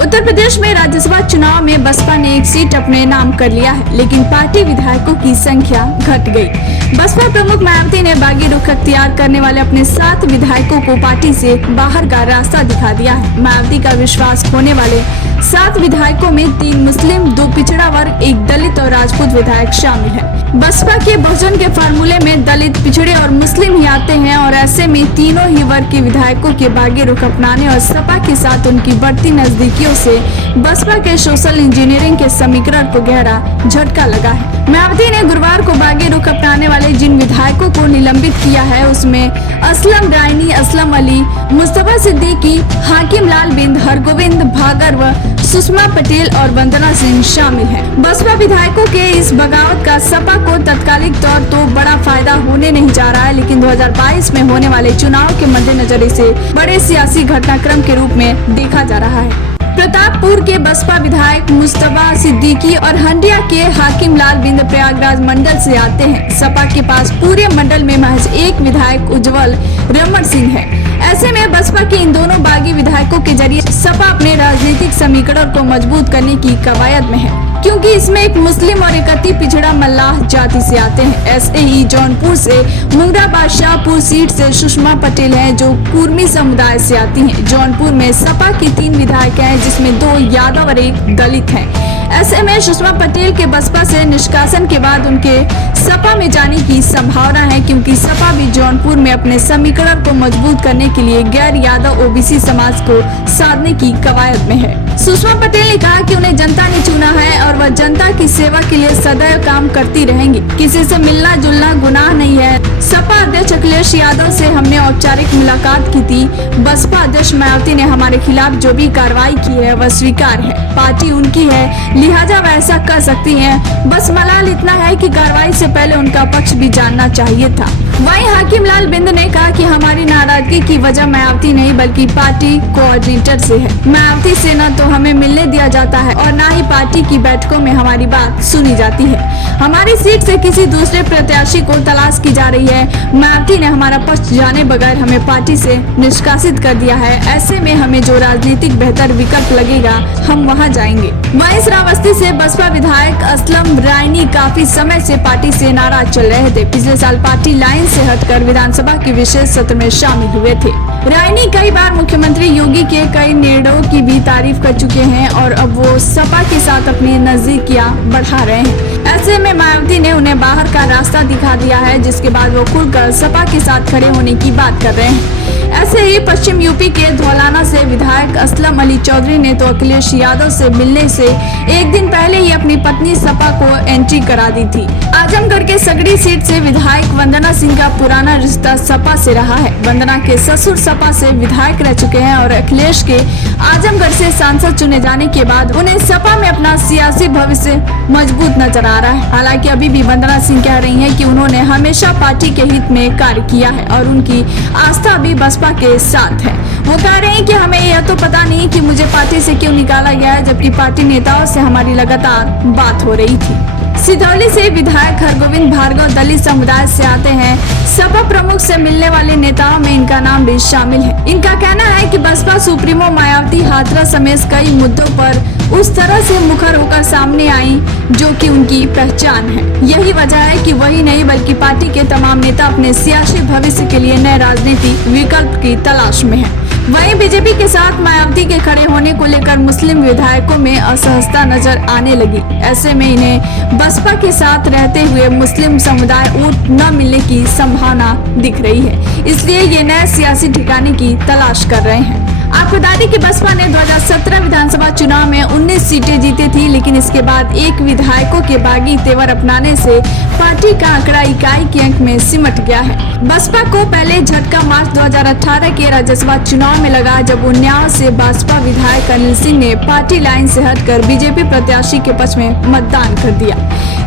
उत्तर प्रदेश में राज्यसभा चुनाव में बसपा ने एक सीट अपने नाम कर लिया है, लेकिन पार्टी विधायकों की संख्या घट गई। बसपा प्रमुख मायावती ने बागी रुख अख्तियार करने वाले अपने 7 विधायकों को पार्टी से बाहर का रास्ता दिखा दिया है। मायावती का विश्वास खोने वाले 7 विधायकों में 3 मुस्लिम, 2 पिछड़ा वर्ग, 1 दलित और राजपूत विधायक शामिल है। बसपा के बहुजन के फार्मूले में दलित, पिछड़े और मुस्लिम ही आते हैं और ऐसे में तीनों ही वर्ग के विधायकों के बागी रुख अपनाने और सपा के साथ उनकी बढ़ती नजदीकियों से बसपा के सोशल इंजीनियरिंग के समीकरण को गहरा झटका लगा है। मायावती ने गुरुवार को बागी रुख अपनाने वाले जिन विधायकों को निलंबित किया है उसमें असलम रायनी, असलम अली, मुस्तफा सिद्दीकी, हाकिम लाल बिंद, हरगोविंद भागर व सुषमा पटेल और वंदना सिंह शामिल हैं। बसपा विधायकों के इस बगावत का सपा को तत्कालिक तौर तो बड़ा फायदा होने नहीं जा रहा है, लेकिन 2022 में होने वाले चुनाव के मद्देनजर इसे बड़े सियासी घटनाक्रम के रूप में देखा जा रहा है। प्रतापपुर के बसपा विधायक मुस्तफा सिद्दीकी और हंडिया के हाकिम लाल बिंद प्रयागराज मंडल से आते हैं। सपा के पास पूरे मंडल में महज एक विधायक उज्जवल रमण सिंह है। ऐसे में बसपा के इन दोनों बागी विधायकों के जरिए सपा अपने राजनीतिक समीकरण को मजबूत करने की कवायद में है, क्योंकि इसमें एक मुस्लिम और 31 पिछड़ा मल्लाह जाति से आते हैं। एसएई जौनपुर से मुंगरा बादशाहपुर सीट से सुषमा पटेल हैं, जो कुर्मी समुदाय से आती हैं। जौनपुर में सपा की 3 विधायक हैं, जिसमें 2 यादव और 1 दलित हैं। ऐसे में सुषमा पटेल के बसपा से निष्कासन के बाद उनके सपा में जाने की संभावना है, क्योंकि सपा भी जौनपुर में अपने समीकरण को मजबूत करने के लिए गैर यादव ओबीसी समाज को साधने की कवायद में है। सुषमा पटेल ने कहा कि उन्हें जनता ने चुना है और वह जनता की सेवा के लिए सदैव काम करती रहेंगी। किसी से मिलना जुलना गुनाह नहीं है। सपा अध्यक्ष अखिलेश यादव से हमने औपचारिक मुलाकात की थी। बसपा अध्यक्ष मायावती ने हमारे खिलाफ जो भी कार्रवाई की है वह स्वीकार है। पार्टी उनकी है, लिहाजा वह ऐसा कर सकती है। बस मलाल इतना है कि कार्रवाई से पहले उनका पक्ष भी जानना चाहिए था। वहीं हाकिम लाल बिंद ने कहा कि हमारी नाराजगी की वजह मायावती नहीं बल्कि पार्टी कोऑर्डिनेटर से है। मायावती से न तो हमें मिलने दिया जाता है और न ही पार्टी की बैठकों में हमारी बात सुनी जाती है। हमारी सीट से किसी दूसरे प्रत्याशी को तलाश की जा रही है। मायावती ने हमारा पक्ष जाने बगैर हमें पार्टी से निष्कासित कर दिया है। ऐसे में हमें जो राजनीतिक बेहतर विकल्प लगेगा हम वहां जाएंगे। वहीं श्रावस्ती से बसपा विधायक असलम रायनी काफी समय से पार्टी से नाराज चल रहे थे। पिछले साल पार्टी लाइन से हटकर विधानसभा के विशेष सत्र में शामिल हुए थे। रायनी कई बार मुख्यमंत्री योगी के कई निर्णयों की भी तारीफ कर चुके हैं और अब वो सपा के साथ अपनी नजदीकियां बढ़ा रहे हैं। ऐसे में मायावती ने उन्हें बाहर का रास्ता दिखा दिया है, जिसके बाद वो खुलकर सपा के साथ खड़े होने की बात कर रहे हैं। ऐसे ही पश्चिम यूपी के धौलाना से विधायक असलम अली चौधरी ने तो अखिलेश यादव से मिलने से एक दिन पहले ही अपनी पत्नी सपा को एंट्री करा दी थी। आजमगढ़ के सगड़ी सीट से विधायक वंदना सिंह का पुराना रिश्ता सपा से रहा है। वंदना के ससुर सपा से विधायक रह चुके हैं और अखिलेश के आजमगढ़ से सांसद चुने जाने के बाद उन्हें सपा में अपना सियासी भविष्य मजबूत नजर आ रहा है। हालांकि अभी भी वंदना सिंह कह रही हैं कि उन्होंने हमेशा पार्टी के हित में कार्य किया है और उनकी आस्था भी बसपा के साथ है। वो कह रहे हैं कि हमें यह तो पता नहीं कि मुझे पार्टी से क्यों निकाला गया है, जबकि पार्टी नेताओं से हमारी लगातार बात हो रही थी। सिधौली से विधायक हरगोविंद भार्गव दलित समुदाय से आते हैं। सपा प्रमुख से मिलने वाले नेताओं में इनका नाम भी शामिल है। इनका कहना है कि बसपा सुप्रीमो मायावती हाथरस समेत कई मुद्दों पर उस तरह से मुखर होकर सामने आई जो कि उनकी पहचान है। यही वजह है कि वही नहीं बल्कि पार्टी के तमाम नेता अपने सियासी भविष्य के लिए नए राजनीतिक विकल्प की तलाश में है। वहीं बीजेपी के साथ मायावती के खड़े होने को लेकर मुस्लिम विधायकों में असहजता नजर आने लगी। ऐसे में इन्हें बसपा के साथ रहते हुए मुस्लिम समुदाय वोट न मिलने की संभावना दिख रही है, इसलिए ये नए सियासी ठिकाने की तलाश कर रहे हैं। आपको बता दें कि बसपा ने 2017 विधानसभा चुनाव में 19 सीटें जीती थी, लेकिन इसके बाद एक विधायकों के बागी तेवर अपनाने से पार्टी का आंकड़ा इकाई के अंक में सिमट गया है। बसपा को पहले झटका मार्च 2018 के राज्यसभा चुनाव में लगा, जब उन्नाव से बसपा विधायक अनिल सिंह ने पार्टी लाइन से हटकर बीजेपी प्रत्याशी के पक्ष में मतदान कर दिया।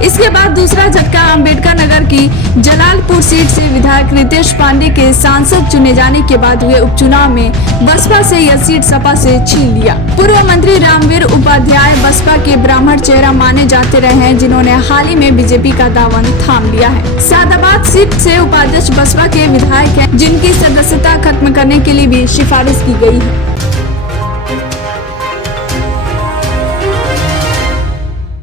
इसके बाद दूसरा झटका अम्बेडकर नगर की जलालपुर सीट से विधायक रितेश पांडे के सांसद चुने जाने के बाद हुए उपचुनाव में बसपा से यह सीट सपा से छीन लिया। पूर्व मंत्री रामवीर उपाध्याय बसपा के ब्राह्मण चेहरा माने जाते रहे हैं, जिन्होंने हाल ही में बीजेपी का दामन थाम लिया है। सादाबाद सीट से उपाध्यक्ष बसपा के विधायक हैं, जिनकी सदस्यता खत्म करने के लिए भी सिफारिश की गई है।